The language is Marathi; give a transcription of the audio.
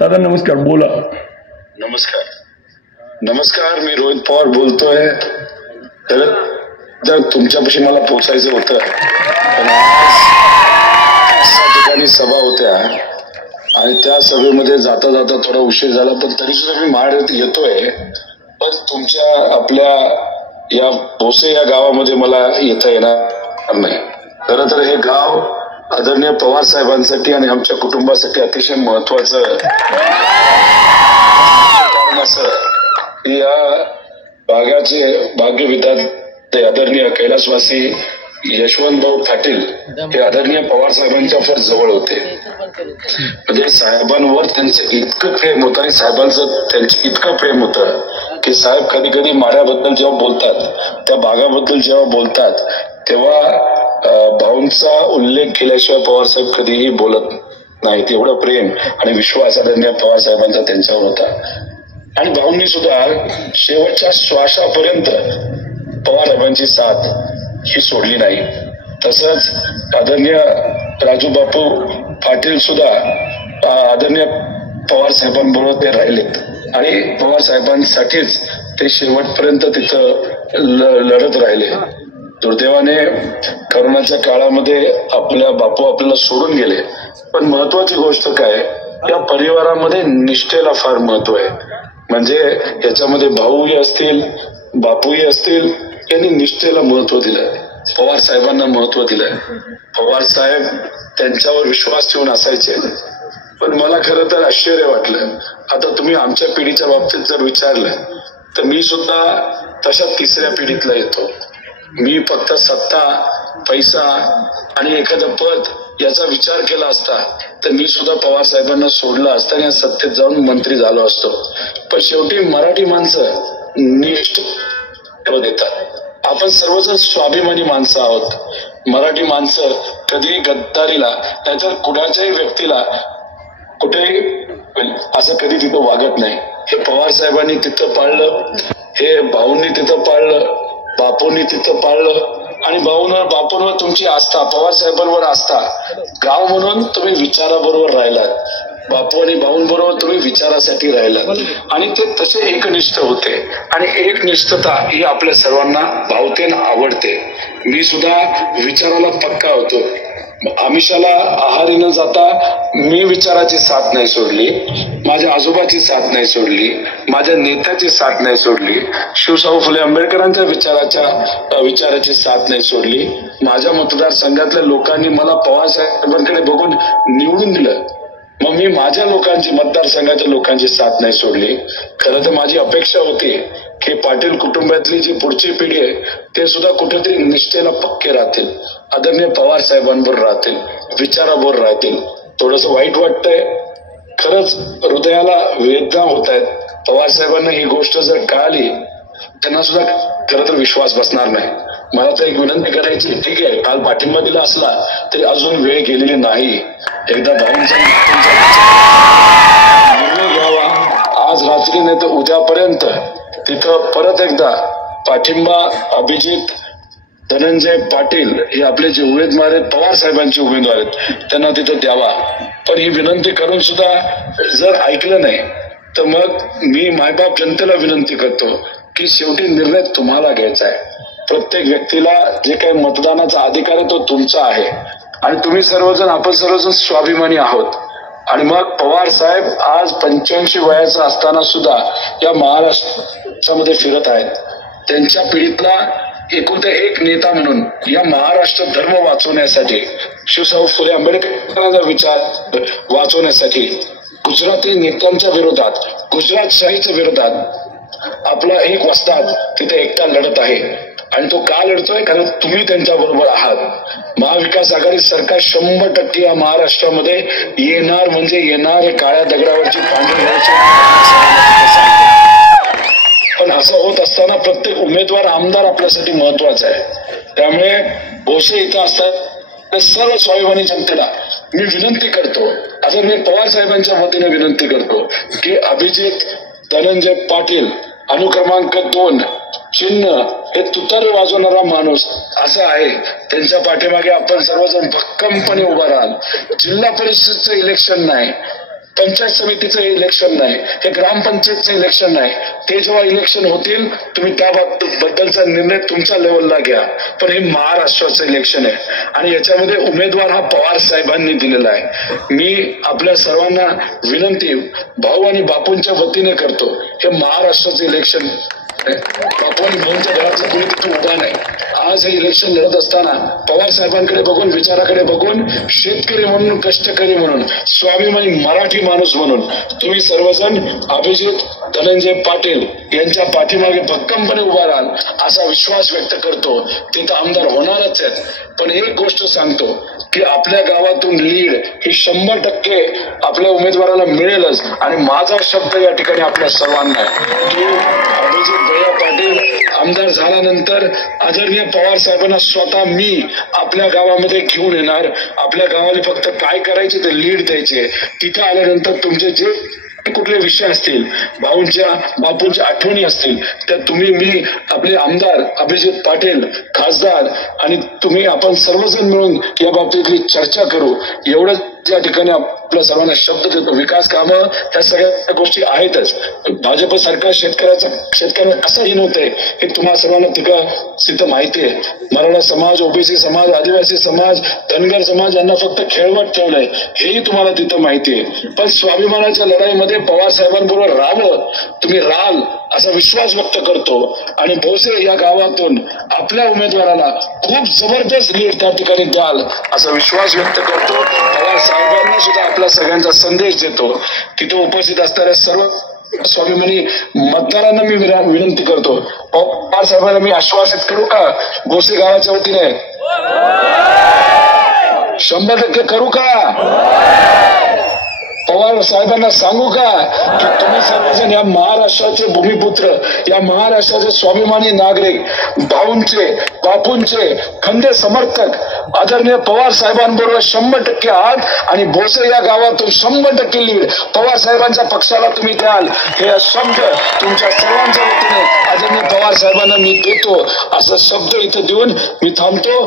दादा नमस्कार, बोला. नमस्कार. नमस्कार, मी रोहित पवार बोलतोय. तर तुमच्यापाशी मला पोचायचं होतं, पण आज 5 ठिकाणी सभा होत्या आणि त्या सभेमध्ये जाता जाता थोडा उशीर झाला, पण तरी सुद्धा मी महाड येतोय. पण तुमच्या आपल्या या भोसे या गावामध्ये मला येता येणार नाही. खरं तर हे गाव आदरणीय पवार साहेबांसाठी आणि आमच्या कुटुंबासाठी अतिशय महत्वाचं कारण असं की या भागाचे भाग्यविधाते आदरणीय कैलासवासी यशवंतभाऊ पाटील हे आदरणीय पवार साहेबांच्या फार जवळ होते. म्हणजे साहेबांवर त्यांचं इतकं प्रेम होतं आणि साहेबांचं त्यांचं इतकं प्रेम होतं की साहेब कधी कधी माड्याबद्दल जेव्हा बोलतात, त्या भागाबद्दल जेव्हा बोलतात, तेव्हा भाऊंचा उल्लेख केल्याशिवाय पवार साहेब कधीही बोलत नाहीत. एवढं प्रेम आणि विश्वास आदरणीय पवार साहेबांचा त्यांच्यावर होता. आणि भाऊंनी सुद्धा शेवटच्या श्वासापर्यंत पवार साहेबांची साथ ही सोडली नाही. तसंच आदरणीय राजू बापू पाटील सुद्धा आदरणीय पवार साहेबांबरोबर ते राहिलेत आणि पवार साहेबांसाठीच ते शेवटपर्यंत तिथं लढत राहिले. दुर्दैवाने करोनाच्या काळामध्ये आपल्या बापू आपल्याला सोडून गेले. पण महत्वाची गोष्ट काय, या परिवारामध्ये निष्ठेला फार महत्व आहे. म्हणजे याच्यामध्ये भाऊही असतील, बापूही असतील, यांनी निष्ठेला महत्व दिलंय, पवार साहेबांना महत्व दिलंय. पवार साहेब त्यांच्यावर विश्वास ठेवून असायचे. पण मला खरं तर आश्चर्य वाटलं, आता तुम्ही आमच्या पिढीच्या बाबतीत जर विचारलं तर मी सुद्धा तशा 3ऱ्या पिढीतला येतो. मी फक्त सत्ता, पैसा आणि एखादं पद याचा विचार केला असता तर मी सुद्धा पवार साहेबांना सोडलं असतं आणि सत्तेत जाऊन मंत्री झालो असतो. पण शेवटी मराठी माणसं निष्ठ देतात. आपण सर्वजण स्वाभिमानी माणसं आहोत. मराठी माणसं कधी गद्दारीला नाहीतर कुणाच्याही व्यक्तीला कुठेही असं कधी तिथं वागत नाही. हे पवार साहेबांनी तिथं पाळलं, हे भाऊंनी तिथं पाळलं, बापूंनी तिथं पाळलं. आणि बापूंवर तुमची आस्था, पवार साहेबांवर आस्था, गाव म्हणून तुम्ही विचाराबरोबर राहिलात. बापू आणि भाऊंबरोबर तुम्ही विचारासाठी राहिलात आणि ते तसे एकनिष्ठ होते. आणि एकनिष्ठता ही आपल्या सर्वांना भावते ना आवडते. मी सुद्धा विचाराला पक्का होतो. आमिषाला आहारी न जाता मी विचाराची साथ नाही सोडली, माझ्या आजोबाची साथ नाही सोडली, माझ्या नेत्याची साथ नाही सोडली, शिवशाहू फुले आंबेडकरांच्या विचाराची साथ नाही सोडली. माझ्या मतदारसंघातल्या लोकांनी मला पवार साहेबांकडे बघून निवडून दिलं, मग मी माझ्या लोकांची, मतदारसंघाच्या लोकांची साथ नाही सोडली. खरं तर माझी अपेक्षा होती की पाटील कुटुंबातली जी पुढची पिढी आहे ते सुद्धा कुठेतरी निष्ठेला पक्के राहतील, आदरणीय पवार साहेबांबरोबर राहतील, विचाराबरोबर राहतील. थोडस वाईट वाटतंय, खरंच हृदयाला वेदना होत आहेत. पवार साहेबांना ही गोष्ट जर कळाली त्यांना सुद्धा खरं तर विश्वास बसणार नाही. मला तर एक विनंती करायची, ठीक आहे काल पाठिंबा दिला असला तरी अजून वेळ गेलेली नाही. एकदा भाऊंचा निर्णय घ्यावा, आज रात्री नाही तर उद्यापर्यंत तिथं परत एकदा पाठिंबा अभिजित धनंजय पाटील हे आपले जे उमेदवार आहेत, पवार साहेबांचे उमेदवार आहेत, त्यांना तिथं द्यावा. पण ही विनंती करून सुद्धा जर ऐकलं नाही तर मग मी मायबाप जनतेला विनंती करतो की शेवटी निर्णय तुम्हाला घ्यायचा आहे. प्रत्येक व्यक्तीला जे काही मतदानाचा अधिकार आहे तो तुमचा आहे आणि तुम्ही सर्वजण, आपण सर्वजण स्वाभिमानी आहोत. आणि मग पवार साहेब आज 85 वयाचा असताना सुद्धा या महाराष्ट्रामध्ये फिरत आहेत. त्यांच्या पिढीतला एकुलता एक नेता म्हणून या महाराष्ट्र धर्म वाचवण्यासाठी, शिवशाहू फुले आंबेडकरांचा विचार वाचवण्यासाठी गुजराती नेत्यांच्या विरोधात, गुजरातशाहीच्या विरोधात आपला एक वस्ताद तिथे एकटा लढत आहे. आणि तो का लढतोय, कारण तुम्ही त्यांच्या बरोबर आहात. महाविकास आघाडी सरकार 100% या महाराष्ट्रामध्ये येणार म्हणजे येणार. काळ्या दगडावरची पांढरी घ्यायची. पण असं होत असताना प्रत्येक उमेदवार, आमदार आपल्यासाठी महत्वाचा आहे. त्यामुळे भोसे इथं असतात सर्व स्वाभिमानी जनतेला मी विनंती करतो, आता मी पवार साहेबांच्या वतीने विनंती करतो की अभिजित धनंजय पाटील अनुक्रमांक 2 चिन्ह हे तुतारी वाजवणारा माणूस असा आहे, त्यांच्या पाठीमागे आपण सर्वजण भक्कमपणे उभा राहाल. जिल्हा परिषदचं इलेक्शन नाही, पंचायत समितीचं इलेक्शन नाही, हे ग्रामपंचायतचं इलेक्शन नाही. ते जेव्हा इलेक्शन होतील तुम्ही त्याबद्दलचा निर्णय तुमच्या लेवलला घ्या. पण हे महाराष्ट्राचं इलेक्शन आहे आणि याच्यामध्ये उमेदवार हा पवार साहेबांनी दिलेला आहे. मी आपल्या सर्वांना विनंती भाऊ आणि बापूंच्या वतीने करतो, हे महाराष्ट्राचं इलेक्शन बापू आणि भाऊंच्या घरातलं कोणी तिथे उभा नाही. आज हे इलेक्शन लढत असताना पवार साहेबांकडे बघून, विचाराकडे बघून, शेतकरी म्हणून, कष्टकरी म्हणून, स्वाभिमानी मराठी माणूस म्हणून तुम्ही सर्वजण अभिजित धनंजय पाटील यांच्या पाठीमागे भक्कमपणे उभा राहाल असा विश्वास व्यक्त करतो. ते तर आमदार होणारच आहेत. पण एक गोष्ट सांगतो की आपल्या गावातून लीड ही 100% आपल्या उमेदवाराला मिळेलच आणि माझा शब्द या ठिकाणी आपल्या सर्वांना आहे की अभिजित भैया पाटील आमदार झाल्यानंतर आदरणीय पवार साहेबांना स्वतः मी आपल्या गावामध्ये घेऊन येणार. आपल्या गावाला फक्त काय करायचे ते लीड द्यायचे. तिथे आल्यानंतर तुमचे जे कुठले विषय असतील, भाऊंच्या बापूंच्या आठवणी असतील, त्या तुम्ही, मी, आपले आमदार अभिजित पाटील, खासदार आणि तुम्ही आपण सर्वजण मिळून या बाबतीतली चर्चा करू. एवढं या ठिकाणी आपल्या सर्वांना शब्द देतो. विकास कामं त्या सगळ्या गोष्टी आहेतच. भाजप सरकार शेतकऱ्यांना कसं हिनवतंय हे तुम्हाला सर्वांना तिथं माहिती आहे. मराठा समाज, ओबीसी समाज, आदिवासी समाज, धनगर समाज यांना फक्त खेळवत ठेवलंय हेही तुम्हाला तिथं माहिती आहे. पण स्वाभिमानाच्या लढाईमध्ये पवार साहेबांबरोबर राहावं, तुम्ही राहाल असा विश्वास व्यक्त करतो आणि भोसे या गावातून आपल्या उमेदवाराला खूप जबरदस्त लीड त्या ठिकाणी द्याल असा विश्वास व्यक्त करतो. पवार साहेबांना सुद्धा आपल्या सगळ्यांचा संदेश देतो. तिथे उपस्थित असणाऱ्या सर्व स्वाभिमानी मतदारांना मी विनंती करतो, पवार साहेबांना मी आश्वासित करू का भोसे गावाच्या वतीने 100% करू का? पवार साहेबांना सांगू का की तुम्ही सर्वजण या महाराष्ट्राचे भूमिपुत्र, या महाराष्ट्राचे स्वाभिमानी नागरिक, भाऊंचे बापूंचे खंदे समर्थक आदरणीय पवार साहेबांबरोबर 100% आहात आणि भोसे या गावातून 100% लीड पवार साहेबांच्या पक्षाला तुम्ही द्याल. हे शब्द तुमच्या सर्वांच्या वतीने आदरणीय पवार साहेबांना मी देतो. असा शब्द इथे देऊन मी थांबतो.